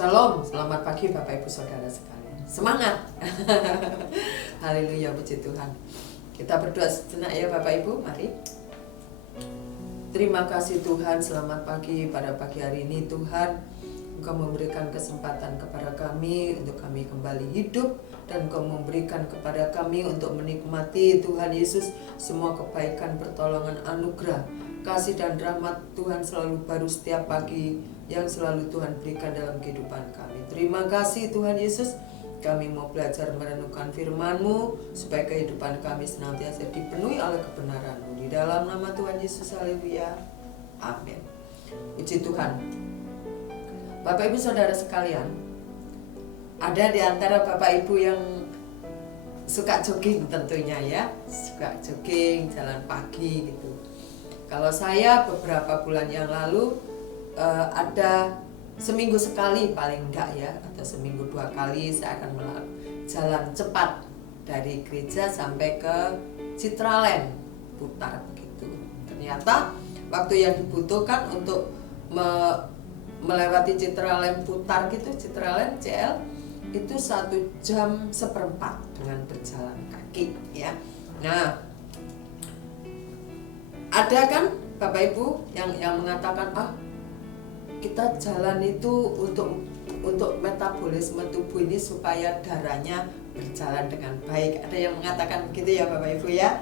Shalom, selamat pagi Bapak Ibu Saudara sekalian. Semangat. Haleluya, puji Tuhan. Kita berdoa sejenak ya Bapak Ibu, mari. Terima kasih Tuhan, selamat pagi pada pagi hari ini Tuhan. Engkau memberikan kesempatan kepada kami untuk kami kembali hidup, dan Engkau memberikan kepada kami untuk menikmati Tuhan Yesus semua kebaikan, pertolongan, anugerah, kasih dan rahmat Tuhan selalu baru setiap pagi yang selalu Tuhan berikan dalam kehidupan kami. Terima kasih Tuhan Yesus. Kami mau belajar merenungkan firman-Mu supaya kehidupan kami senantiasa dipenuhi oleh kebenaran-Mu. Di dalam nama Tuhan Yesus, haleluya. Amin. Puji Tuhan. Bapak Ibu Saudara sekalian, ada di antara Bapak Ibu yang suka jogging tentunya ya, suka jogging, jalan pagi gitu. Kalau saya beberapa bulan yang lalu ada seminggu sekali paling enggak ya, atau seminggu 2 kali saya akan jalan cepat dari gereja sampai ke Citraland, putar begitu. Ternyata waktu yang dibutuhkan untuk melewati Citraland putar gitu, Citraland CL itu 1 jam seperempat dengan berjalan kaki ya. Nah, ada kan Bapak Ibu yang mengatakan kita jalan itu untuk metabolisme tubuh ini supaya darahnya berjalan dengan baik. Ada yang mengatakan begitu ya Bapak Ibu ya.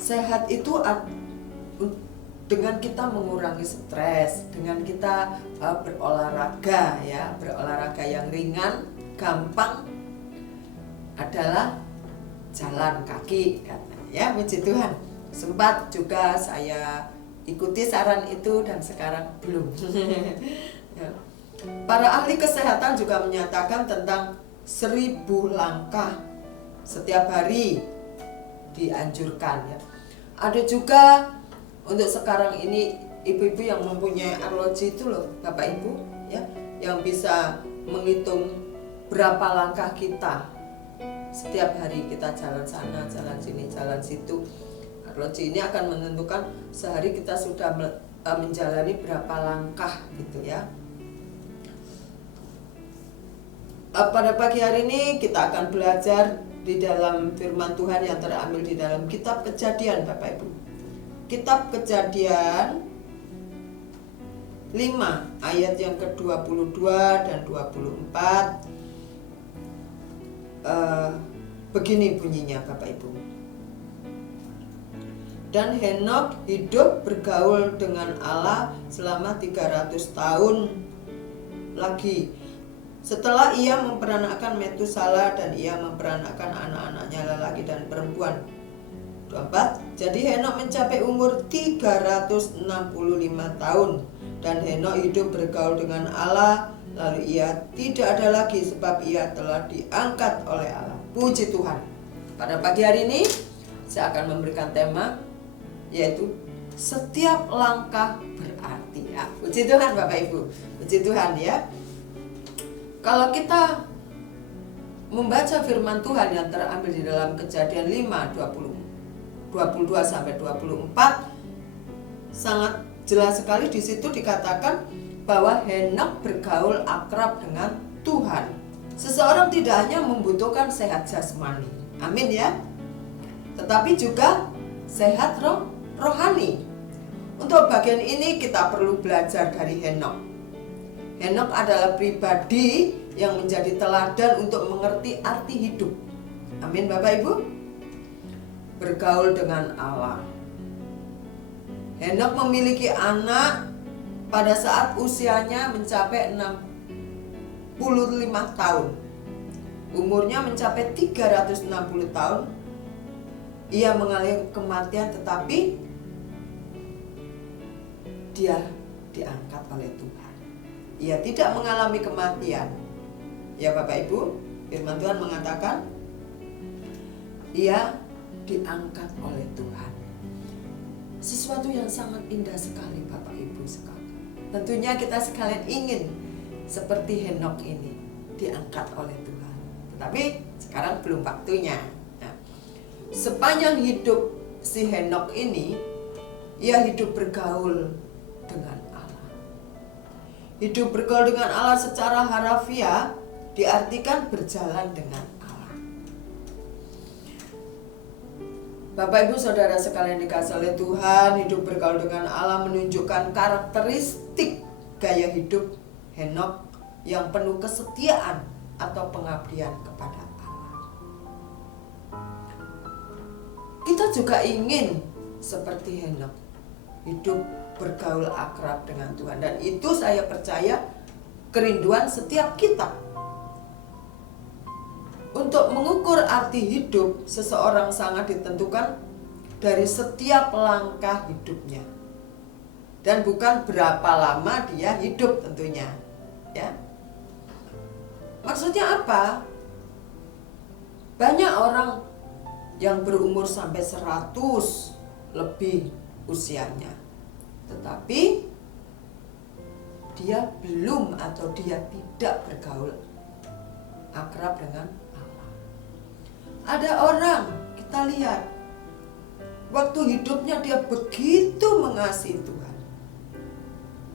Sehat itu dengan kita mengurangi stres, dengan kita berolahraga ya, berolahraga yang ringan, gampang adalah jalan kaki katanya ya, puji Tuhan. Sempat juga saya ikuti saran itu dan sekarang belum. Para ahli kesehatan juga menyatakan tentang 1000 langkah setiap hari dianjurkan ya. Ada juga untuk sekarang ini ibu-ibu yang mempunyai arloji itu loh Bapak Ibu ya, yang bisa menghitung berapa langkah kita setiap hari, kita jalan sana, jalan sini, jalan situ. Arloji ini akan menentukan sehari kita sudah menjalani berapa langkah gitu ya. Pada pagi hari ini kita akan belajar di dalam firman Tuhan yang terambil di dalam kitab Kejadian Bapak Ibu. Kitab Kejadian 5 ayat yang ke-22 dan 24. Begini bunyinya Bapak Ibu. Dan Henokh hidup bergaul dengan Allah selama 300 tahun lagi. Setelah ia memperanakkan Metusala dan ia memperanakkan anak-anaknya lelaki dan perempuan. 24. Jadi Henokh mencapai umur 365 tahun. Dan Henokh hidup bergaul dengan Allah. Lalu ia tidak ada lagi sebab ia telah diangkat oleh Allah. Puji Tuhan. Pada pagi hari ini saya akan memberikan tema, yaitu setiap langkah berarti ya. Puji Tuhan Bapak Ibu. Puji Tuhan ya. Kalau kita membaca firman Tuhan yang terambil di dalam Kejadian 5 22 sampai 24, sangat jelas sekali di situ dikatakan bahwa Henokh bergaul akrab dengan Tuhan. Seseorang tidak hanya membutuhkan sehat jasmani, amin ya, tetapi juga sehat rohani. Untuk bagian ini kita perlu belajar dari Henokh. Henokh adalah pribadi yang menjadi teladan untuk mengerti arti hidup. Amin Bapak Ibu. Bergaul dengan Allah. Henokh memiliki anak pada saat usianya mencapai 65 tahun. Umurnya mencapai 360 tahun. Ia mengalami kematian, tetapi dia diangkat oleh Tuhan. Ia tidak mengalami kematian. Ya Bapak Ibu, firman Tuhan mengatakan ia diangkat oleh Tuhan. Sesuatu yang sangat indah sekali Bapak Ibu sekalian. Tentunya kita sekalian ingin seperti Henokh ini diangkat oleh Tuhan. Tetapi sekarang belum waktunya. Sepanjang hidup si Henokh ini, ia hidup bergaul dengan Allah. Hidup bergaul dengan Allah secara harafiah diartikan berjalan dengan Allah. Bapak Ibu Saudara sekalian dikasihi oleh Tuhan, hidup bergaul dengan Allah menunjukkan karakteristik gaya hidup Henokh yang penuh kesetiaan atau pengabdian kepada Allah. Kita juga ingin seperti Henokh, hidup bergaul akrab dengan Tuhan, dan itu saya percaya kerinduan setiap kita. Untuk mengukur arti hidup seseorang sangat ditentukan dari setiap langkah hidupnya, dan bukan berapa lama dia hidup tentunya, ya. Maksudnya apa? Banyak orang yang berumur sampai 100 lebih usianya, tetapi dia belum atau dia tidak bergaul akrab dengan Allah. Ada orang, kita lihat, waktu hidupnya dia begitu mengasihi Tuhan,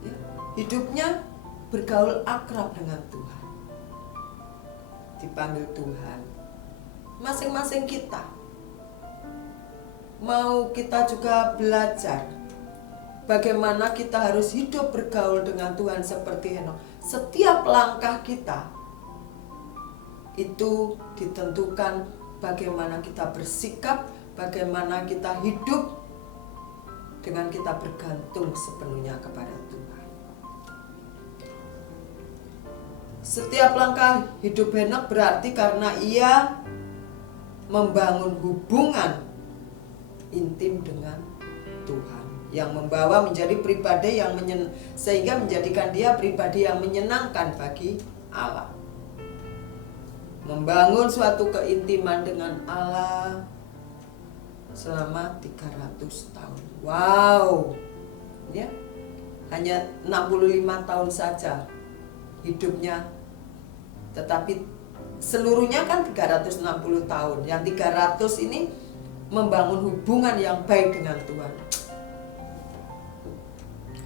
ya, hidupnya bergaul akrab dengan Tuhan, dipanggil Tuhan. Masing-masing kita mau kita juga belajar bagaimana kita harus hidup bergaul dengan Tuhan seperti Henokh. Setiap langkah kita itu ditentukan bagaimana kita bersikap, bagaimana kita hidup dengan kita bergantung sepenuhnya kepada Tuhan. Setiap langkah hidup Henokh berarti karena ia membangun hubungan intim dengan Tuhan, yang membawa menjadi pribadi yang sehingga menjadikan dia pribadi yang menyenangkan bagi Allah. Membangun suatu keintiman dengan Allah selama 300 tahun. Wow. Ya. Hanya 65 tahun saja hidupnya. Tetapi seluruhnya kan 360 tahun. Yang 300 ini membangun hubungan yang baik dengan Tuhan.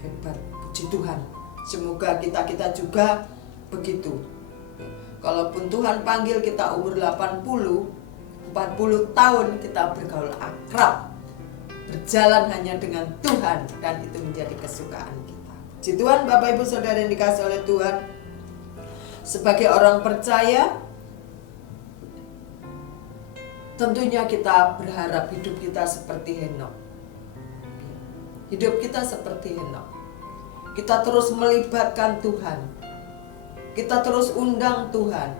Hebat, puji Tuhan. Semoga kita juga begitu. Kalaupun Tuhan panggil kita umur 80, 40 tahun kita bergaul akrab, berjalan hanya dengan Tuhan, dan itu menjadi kesukaan kita. Puji Tuhan, Bapak Ibu Saudara yang dikasihi oleh Tuhan. Sebagai orang percaya, tentunya kita berharap hidup kita seperti Henokh. Hidup kita seperti Henokh. Kita terus melibatkan Tuhan. Kita terus undang Tuhan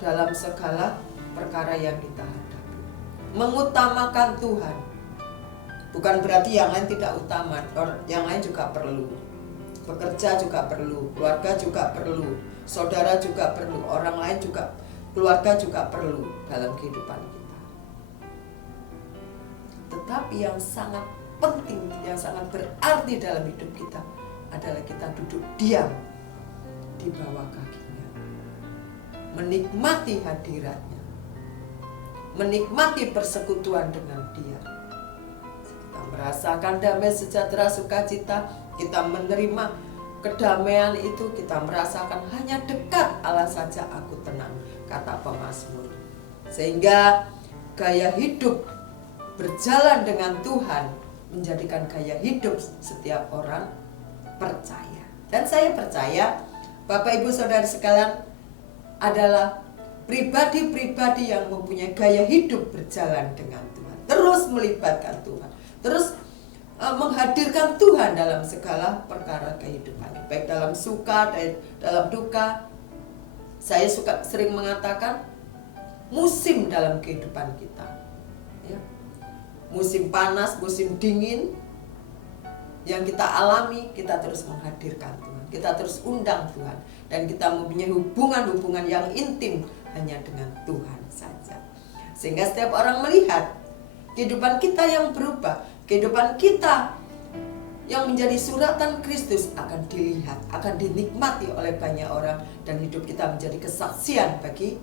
dalam segala perkara yang kita hadapi. Mengutamakan Tuhan. Bukan berarti yang lain tidak utama, yang lain juga perlu. Bekerja juga perlu, keluarga juga perlu, saudara juga perlu, orang lain juga, keluarga juga perlu dalam kehidupan kita. Tetapi yang sangat penting, yang sangat berarti dalam hidup kita adalah kita duduk diam di bawah kakinya, menikmati hadiratnya, menikmati persekutuan dengan Dia. Kita merasakan damai, sejahtera, sukacita, kita menerima kedamaian itu, kita merasakan hanya dekat Allah saja aku tenang, kata pemazmur. Sehingga gaya hidup berjalan dengan Tuhan menjadikan gaya hidup setiap orang percaya. Dan saya percaya Bapak Ibu Saudara sekalian adalah pribadi-pribadi yang mempunyai gaya hidup berjalan dengan Tuhan, terus melibatkan Tuhan, terus menghadirkan Tuhan dalam segala perkara kehidupan, baik dalam suka dan dalam duka. Saya sering mengatakan musim dalam kehidupan kita, ya. Musim panas, musim dingin yang kita alami, kita terus menghadirkan Tuhan. Kita terus undang Tuhan, dan kita mempunyai hubungan-hubungan yang intim hanya dengan Tuhan saja. Sehingga setiap orang melihat kehidupan kita yang berubah, kehidupan kita yang menjadi suratan Kristus akan dilihat, akan dinikmati oleh banyak orang, dan hidup kita menjadi kesaksian bagi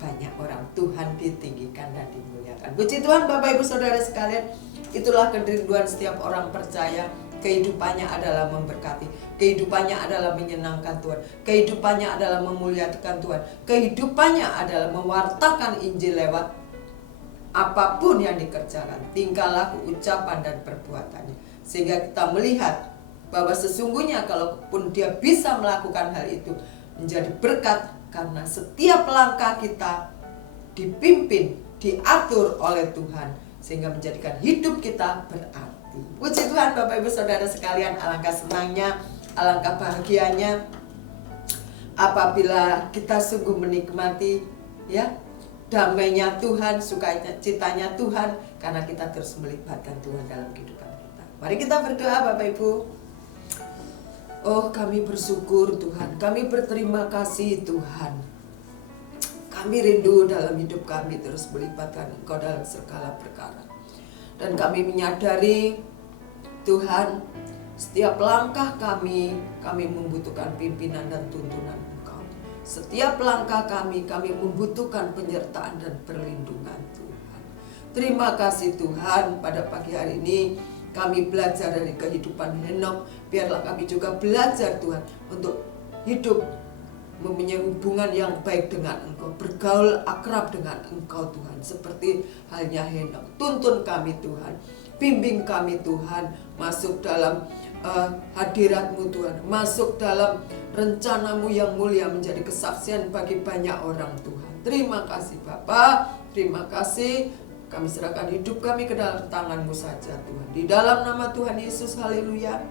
banyak orang. Tuhan ditinggikan dan dimuliakan. Puji Tuhan Bapak Ibu Saudara sekalian, itulah kerinduan setiap orang percaya, kehidupannya adalah memberkati, kehidupannya adalah menyenangkan Tuhan, kehidupannya adalah memuliakan Tuhan, kehidupannya adalah mewartakan Injil lewat apapun yang dikerjakan, tingkah laku, ucapan, dan perbuatannya. Sehingga kita melihat bahwa sesungguhnya kalaupun dia bisa melakukan hal itu, menjadi berkat karena setiap langkah kita dipimpin, diatur oleh Tuhan, sehingga menjadikan hidup kita berarti. Puji Tuhan Bapak Ibu Saudara sekalian, alangkah senangnya, alangkah bahagianya apabila kita sungguh menikmati damainya Tuhan, sukacitanya Tuhan, karena kita terus melibatkan Tuhan dalam kehidupan kita. Mari kita berdoa Bapak Ibu. Oh, kami bersyukur Tuhan, kami berterima kasih Tuhan. Kami rindu dalam hidup kami terus melibatkan Engkau dalam segala perkara. Dan kami menyadari Tuhan, setiap langkah kami membutuhkan pimpinan dan tuntunan Engkau. Setiap langkah kami membutuhkan penyertaan dan perlindungan Tuhan. Terima kasih Tuhan, pada pagi hari ini kami belajar dari kehidupan Henokh. Biarlah kami juga belajar Tuhan untuk hidup mempunyai hubungan yang baik dengan Engkau, bergaul akrab dengan Engkau Tuhan, seperti halnya Henokh. Tuntun kami Tuhan, bimbing kami Tuhan, masuk dalam hadirat-Mu Tuhan, masuk dalam rencana-Mu yang mulia, menjadi kesaksian bagi banyak orang Tuhan. Terima kasih Bapa, terima kasih. Kami serahkan hidup kami ke dalam tangan-Mu saja Tuhan. Di dalam nama Tuhan Yesus, haleluya,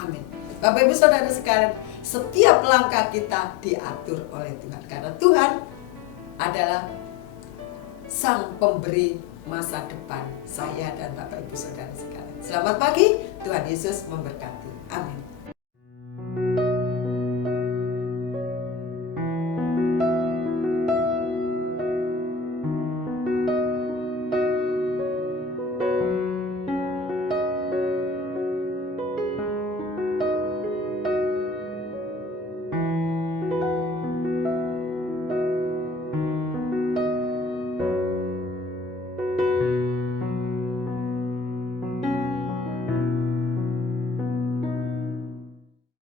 amin. Bapak Ibu Saudara sekalian, setiap langkah kita diatur oleh Tuhan, karena Tuhan adalah Sang Pemberi masa depan saya dan Bapak Ibu Saudara sekalian. Selamat pagi, Tuhan Yesus memberkati. Amin.